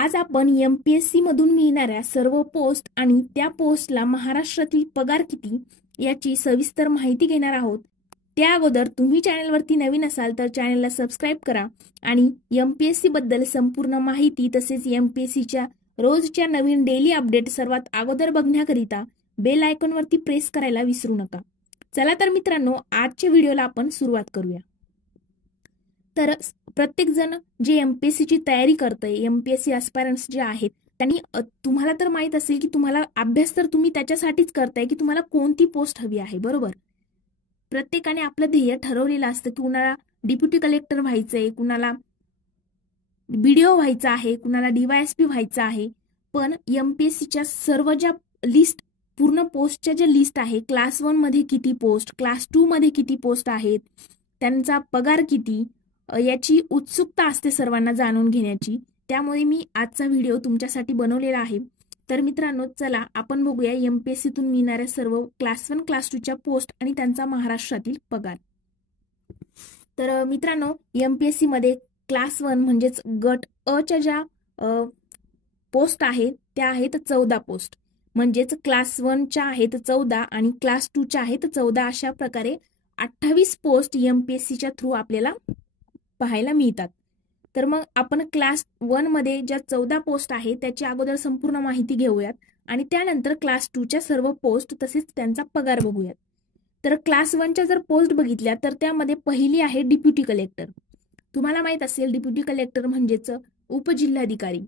आज आपण MPSC मधून मिळणाऱ्या सर्व पोस्ट आणि त्या पोस्टला महाराष्ट्रातील पगार किती याची सविस्तर माहिती घेणार आहोत। त्या अगोदर तुम्ही चॅनलवरती नवीन असाल तर चॅनलला सबस्क्राइब करा आणि MPSC बद्दल संपूर्ण माहिती तसेच MPSCच्या रोजच्या नवीन डेली अपडेट सर्वात अगोदर बघण्याकरिता बेल आयकॉनवरती प्रेस करायला विसरू नका। चला तर मित्रांनो, आजच्या व्हिडिओला आपण सुरुवात करूया। तर प्रत्येक जण जे MPSC ची तयारी करतंय, MPSC ॲस्पायरंट्स जे आहेत त्यांनी तुम्हाला तर माहित असेल की तुम्हाला अभ्यास तर तुम्ही त्याच्यासाठीच करताय की तुम्हाला कोणती पोस्ट हवी आहे, बरोबर। प्रत्येकाने आपलं ध्येय ठरवलेलं असतं की कुणाला डेप्युटी कलेक्टर व्हायचंय, कुणाला BDO व्हायचं आहे, कुणाला DYSP व्हायचं आहे। पण MPSCच्या सर्व ज्या लिस्ट पूर्ण पोस्टच्या ज्या लिस्ट आहे, क्लास 1 मध्ये किती पोस्ट, क्लास 2 मध्ये किती पोस्ट आहेत, त्यांचा पगार किती, याची उत्सुकता असते सर्वांना जाणून घेण्याची। त्यामुळे मी आजचा व्हिडिओ तुमच्यासाठी बनवलेला आहे। तर मित्रांनो, चला आपण बघूया MPSC तून मिळणाऱ्या सर्व क्लास 1 क्लास 2 च्या पोस्ट आणि त्यांचा महाराष्ट्रातील पगार। तर मित्रांनो, MPSC मध्ये क्लास 1 म्हणजेच गट अ च्या ज्या पोस्ट आहेत त्या आहेत 14 पोस्ट, म्हणजेच क्लास 1 च्या आहेत 14 आणि क्लास 2 च्या आहेत 14, अशा प्रकारे 28 पोस्ट MPSC च्या थ्रू आपल्याला पाहायला मिळतात। तर मग आपण क्लास 1 मध्ये ज्या 14 पोस्ट आहेत त्याची अगोदर संपूर्ण माहिती घेऊयात आणि त्यानंतर क्लास 2 च्या सर्व पोस्ट तसेच त्यांचा पगार बघूयात। तर क्लास 1 च्या जर पोस्ट बघितल्या तर त्यामध्ये पहिली आहे डेप्युटी कलेक्टर। तुम्हाला माहित असेल डेप्युटी कलेक्टर म्हणजेच उपजिल्हाधिकारी।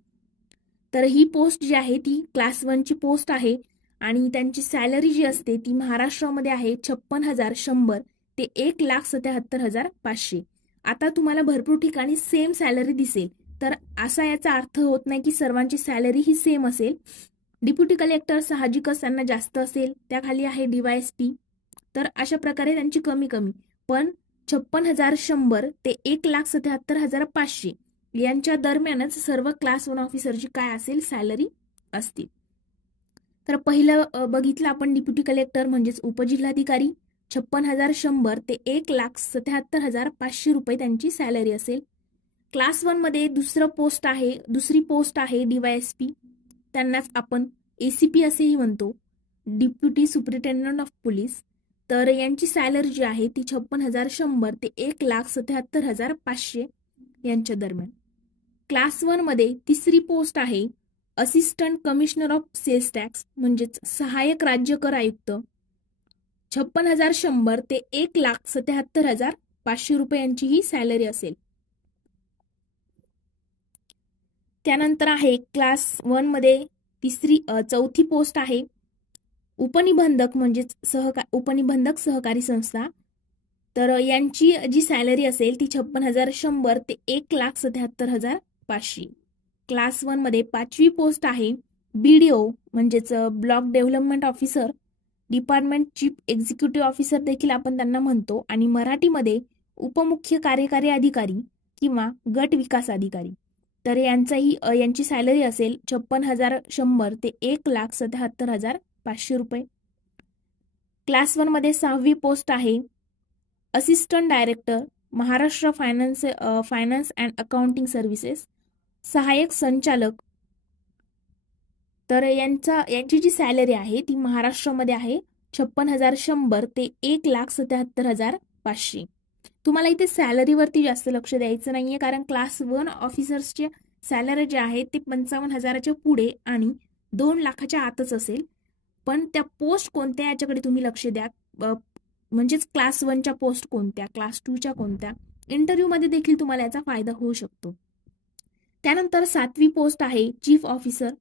तर ही पोस्ट जी आहे ती क्लास 1 ची पोस्ट आहे आणि त्यांची सॅलरी जी असते ती महाराष्ट्रामध्ये आहे 56,100 ते 1,77,500। आता तुम्हाला भरपूर ठिकाणी सेम सॅलरी दिसेल, तर असा याचा अर्थ होत नाही की सर्वांची सॅलरी ही सेम असेल। डेप्युटी कलेक्टर साहजिकच त्यांना जास्त असेल, त्याखाली आहे DYSP, तर अशा प्रकारे त्यांची कमी पण 56,100 ते 1,77,500 यांच्या दरम्यानच सर्व क्लास 1 ऑफिसरची काय असेल सॅलरी असतील। तर पहिलं बघितलं आपण डेप्युटी कलेक्टर म्हणजेच उपजिल्हाधिकारी, 56,100 ते 1,77,500 रुपये त्यांची सॅलरी असेल। क्लास 1 मध्ये दुसरी पोस्ट आहे DYSP, त्यांनाच आपण ACP असेही म्हणतो, डेप्युटी सुपरिटेंडंट ऑफ पोलीस। तर यांची सॅलरी जी आहे ती 56,100 ते 1,77,500 यांच्या दरम्यान। क्लास 1 मध्ये तिसरी पोस्ट आहे assistant commissioner of sales tax, म्हणजेच सहाय्यक राज्य कर आयुक्त, 56,100 ते 1,77,500 रुपये यांची ही सॅलरी असेल। त्यानंतर आहे क्लास 1 मध्ये चौथी पोस्ट आहे उपनिबंधक, म्हणजेच उपनिबंधक सहकारी संस्था। तर यांची जी सॅलरी असेल ती 56,100 ते 1,77,500। क्लास 1 मध्ये पाचवी पोस्ट आहे BDO म्हणजेच block development officer, department chief executive officer देखील आपण त्यांना म्हणतो, आणि मराठीमध्ये उपमुख्य कार्यकारी अधिकारी किंवा गट विकास अधिकारी। तर यांची सॅलरी असेल 56,100 ते 1,77,500 रुपये। क्लास 1 मध्ये सहावी पोस्ट आहे assistant director Maharashtra finance and accounting services, सहाय्यक संचालक। तर यांची जी सॅलरी आहे ती महाराष्ट्रामध्ये आहे 56,100 ते 1,77,500। तुम्हाला इथे सॅलरीवरती जास्त लक्ष द्यायचं नाहीये, कारण क्लास 1 ऑफिसर्सचे सॅलरी जे आहे ते 55,000च्या पुढे आणि 2 लाखाच्या आतच असेल। पण त्या पोस्ट कोणत्या याच्याकडे तुम्ही लक्ष द्या, म्हणजेच क्लास 1 च्या पोस्ट कोणत्या, क्लास 2 च्या कोणत्या, इंटरव्ह्यू मध्ये देखील तुम्हाला याचा फायदा होऊ शकतो। त्यानंतर सातवी पोस्ट आहे चीफ ऑफिसर।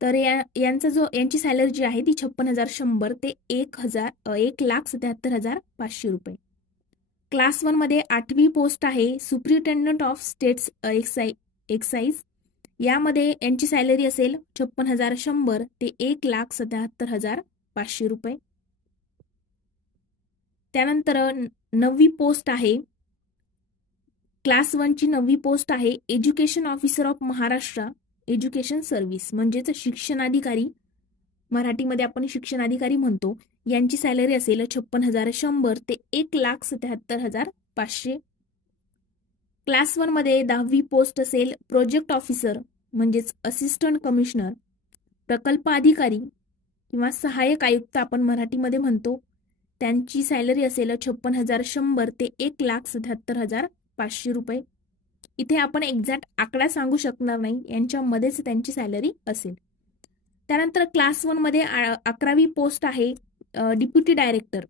तर यांची सॅलरी जी आहे ती 56,100 ते 1,77,500 रुपये। क्लास 1 मध्ये आठवी पोस्ट आहे सुपरिटेंडंट ऑफ स्टेट्स एक्साइज, यामध्ये यांची सॅलरी असेल 56,100 ते 1,77,500 रुपये। त्यानंतर नववी पोस्ट आहे क्लास 1 ची नववी पोस्ट आहे education officer of Maharashtra education service, म्हणजेच शिक्षणाधिकारी, मराठीमध्ये आपण शिक्षणाधिकारी म्हणतो। यांची सॅलरी असेल 56,100 ते 1,77,500। क्लास 1 मध्ये 10वी पोस्ट असेल प्रोजेक्ट ऑफिसर म्हणजेच असिस्टंट कमिशनर, प्रकल्प अधिकारी किंवा सहाय्यक आयुक्त आपण मराठीमध्ये म्हणतो, त्यांची सॅलरी असेल 56,100 ते 1,77,500 रुपये. इथे आपण एक्झॅक्ट आकडा सांगू शकणार नाही, यांच्यामध्येच त्यांची सॅलरी असेल. त्यानंतर क्लास 1 मध्ये 11वी पोस्ट आहे डिप्युटी डायरेक्टर,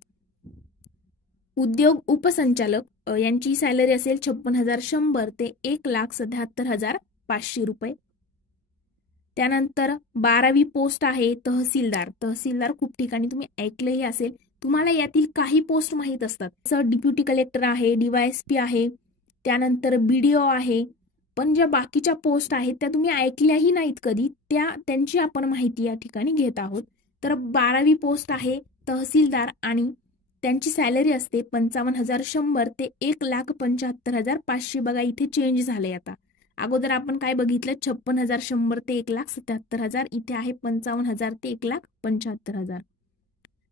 उद्योग उपसंचालक, यांची सॅलरी असेल 56,100 ते 1,77,500 रुपये. त्यानंतर 12वी पोस्ट आहे तहसीलदार. तहसीलदार खूप ठिकाणी तुम्ही ऐकलंही असेल. तुम्हाला यातील काही पोस्ट माहीत असतात, जसं डिप्युटी कलेक्टर आहे, DYSP आहे, त्यानंतर BDO आहे. पण ज्या बाकीच्या पोस्ट आहेत त्या तुम्ही ऐकल्याही नाहीत कधी, त्यांची आपण माहिती या ठिकाणी घेत आहोत. तर 12वी पोस्ट आहे तहसीलदार आणि त्यांची सॅलरी असते 55,100 ते 1,75,500. बघा इथे चेंज झाले. आता अगोदर आपण काय बघितलं, 56,100 ते 1,77,000. इथे आहे 55,000 ते 1,75,000.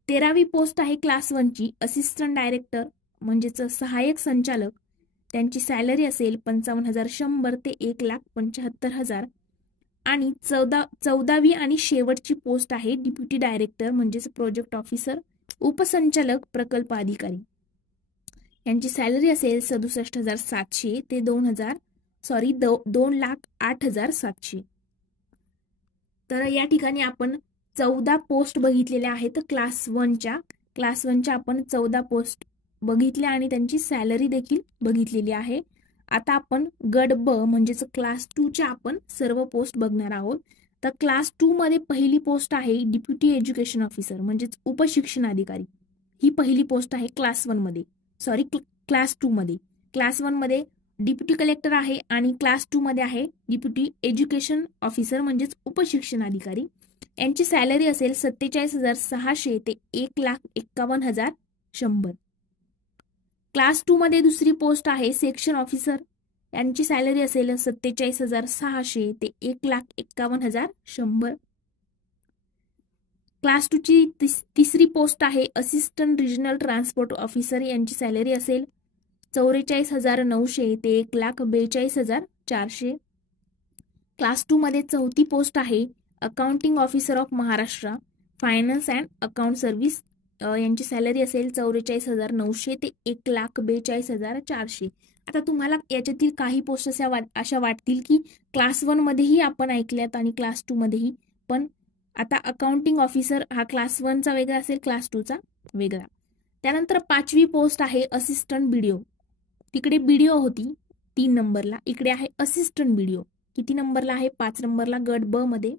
13वी पोस्ट आहे क्लास 1 ची असिस्टंट डायरेक्टर म्हणजेच सहाय्यक संचालक. त्यांची सॅलरी असेल 55,100 ते 1,75,000. आणि 14वी आणि शेवटची पोस्ट आहे डिप्युटी डायरेक्टर म्हणजेच प्रोजेक्ट ऑफिसर, उपसंचालक, प्रकल्प अधिकारी. यांची सॅलरी असेल 67,700 ते 2,08,700. तर या ठिकाणी आपण 14 पोस्ट बघितलेल्या आहेत क्लास 1च्या. क्लास 1च्या आपण 14 पोस्ट बघितल्या आणि त्यांची सॅलरी देखील बघितलेली आहे. आता आपण गट ब म्हणजेच क्लास 2च्या आपण सर्व पोस्ट बघणार आहोत. तर क्लास 2 मध्ये पहिली पोस्ट आहे डिप्युटी एज्युकेशन ऑफिसर म्हणजेच उपशिक्षण अधिकारी. ही पहिली पोस्ट आहे क्लास 1 मध्ये, क्लास 2 मध्ये. क्लास 1 मध्ये डिप्युटी कलेक्टर आहे आणि क्लास 2 मध्ये आहे डिप्युटी एज्युकेशन ऑफिसर म्हणजेच उपशिक्षण अधिकारी. यांची सॅलरी असेल 47,600 ते 1,51,100. क्लास 2 मध्ये दुसरी पोस्ट आहे सेक्शन ऑफिसर. यांची सॅलरी असेल 47,600 ते 1,51,100. क्लास 2 ची तिसरी पोस्ट आहे असिस्टंट रिजनल ट्रान्सपोर्ट ऑफिसर. यांची सॅलरी असेल 44,900 ते 1,42,400. क्लास 2 मध्ये चौथी पोस्ट आहे accounting officer of Maharashtra, finance and account service. यांची सॅलरी असेल 44,900 ते 1,42,400. आता तुम्हाला याच्यातील काही पोस्ट अशा वाटतील की क्लास 1 मध्येही आपण ऐकल्यात आणि क्लास 2 मध्येही, पण आता अकाउंटिंग ऑफिसर हा क्लास 1चा वेगळा असेल, क्लास 2चा वेगळा. त्यानंतर 5वी पोस्ट आहे असिस्टंट BDO. तिकडे BDO होती 3 नंबरला, इकडे आहे असिस्टंट BDO. किती नंबरला आहे? 5 नंबरला गट ब मध्ये.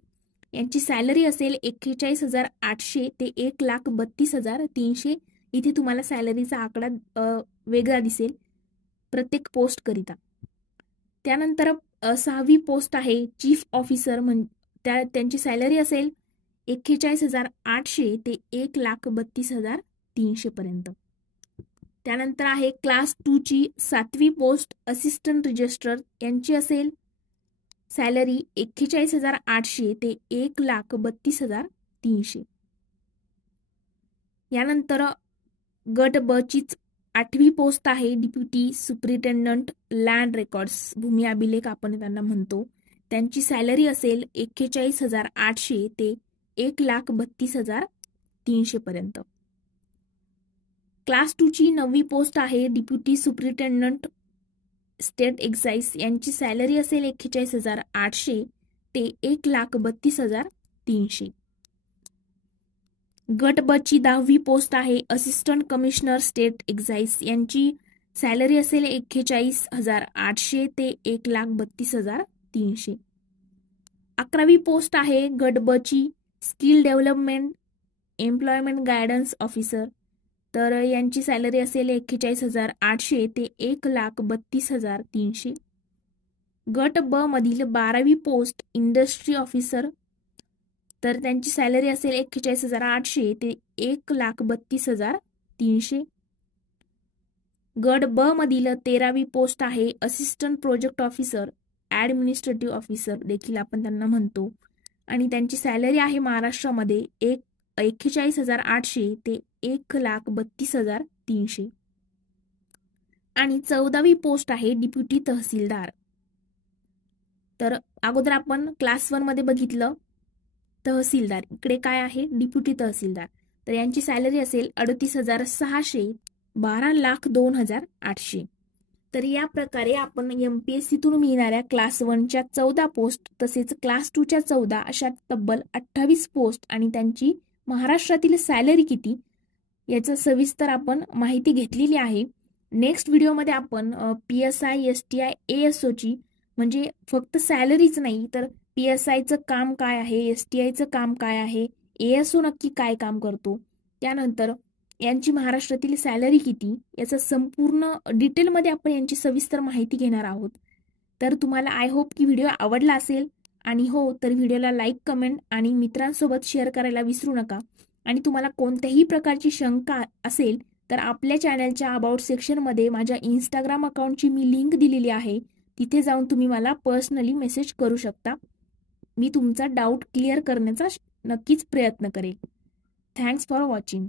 यांची सॅलरी असेल 41,800 ते 1,32,300. इथे तुम्हाला सॅलरीचा आकडा वेगळा दिसेल प्रत्येक पोस्ट करिता. त्यानंतर 6वी पोस्ट आहे चीफ ऑफिसर. त्यांची सॅलरी असेल 41,800 ते 1,32,300 पर्यंत. त्यानंतर आहे क्लास 2 ची 7वी पोस्ट असिस्टंट रजिस्ट्रार. यांची असेल सॅलरी 41,800 ते 1,32,300. यानंतर गट ब चीच 8वी पोस्ट आहे डिप्युटी सुपरिटेंडंट लँड रेकॉर्ड्स, भूमी अभिलेख आपण त्यांना म्हणतो. त्यांची सॅलरी असेल 41,800 ते 1,32,300 पर्यंत. क्लास 2 ची 9वी पोस्ट आहे डिप्युटी सुपरिटेंडंट स्टेट एक्साइज. यांची सॅलरी असेल 41,800 ते 1,32,300. गट ब ची 10वी पोस्ट आहे असिस्टंट कमिशनर स्टेट एक्साइज. यांची सॅलरी असेल 41,800 ते 1,32,300. 11वी पोस्ट आहे गट ब ची skill development employment guidance officer. तर यांची सॅलरी असेल 41,800 ते 1,32,300. गट ब मधील 12वी पोस्ट इंडस्ट्री ऑफिसर. तर त्यांची सॅलरी असेल 41,800 ते 1,32,300. गट ब मधील 13वी पोस्ट आहे assistant project officer, administrative officer देखील आपण त्यांना म्हणतो, आणि त्यांची सॅलरी आहे महाराष्ट्रामध्ये 41,800 ते 1,32,300. आणि 14वी पोस्ट आहे डिप्युटी तहसीलदार. तर अगोदर आपण क्लास 1 मध्ये बघितलं तहसीलदार, इकडे काय आहे डिप्युटी तहसीलदार. तर यांची सॅलरी असेल 38,600, 12,02,800. तर या प्रकारे आपण MPSCतून मिळणाऱ्या क्लास 1च्या 14 पोस्ट तसेच क्लास 2च्या 14 अशा तब्बल 28 पोस्ट आणि त्यांची महाराष्ट्रातील सॅलरी किती याचं सविस्तर आपण माहिती घेतलेली आहे. नेक्स्ट व्हिडिओमध्ये आपण PSI, STI, ASOची म्हणजे फक्त सॅलरीच नाही तर PSIचं काम काय आहे, STIचं काम काय आहे, ASO नक्की काय काम करतो, त्यानंतर यांची महाराष्ट्रातील सॅलरी किती याचं संपूर्ण डिटेलमध्ये आपण यांची सविस्तर माहिती घेणार आहोत. तर तुम्हाला आय होप की व्हिडिओ आवडला असेल आणि हो तर व्हिडिओला लाईक, कमेंट आणि मित्रांसोबत शेअर करायला विसरू नका. आणि तुम्हाला कोणत्याही प्रकारची शंका असेल तर आपल्या चॅनलच्या अबाउट सेक्शनमध्ये माझ्या इंस्टाग्राम अकाउंटची मी लिंक दिलेली आहे, तिथे जाऊन तुम्ही मला पर्सनली मेसेज करू शकता. मी तुमचा डाऊट क्लिअर करण्याचा नक्कीच प्रयत्न करेल. Thanks for watching.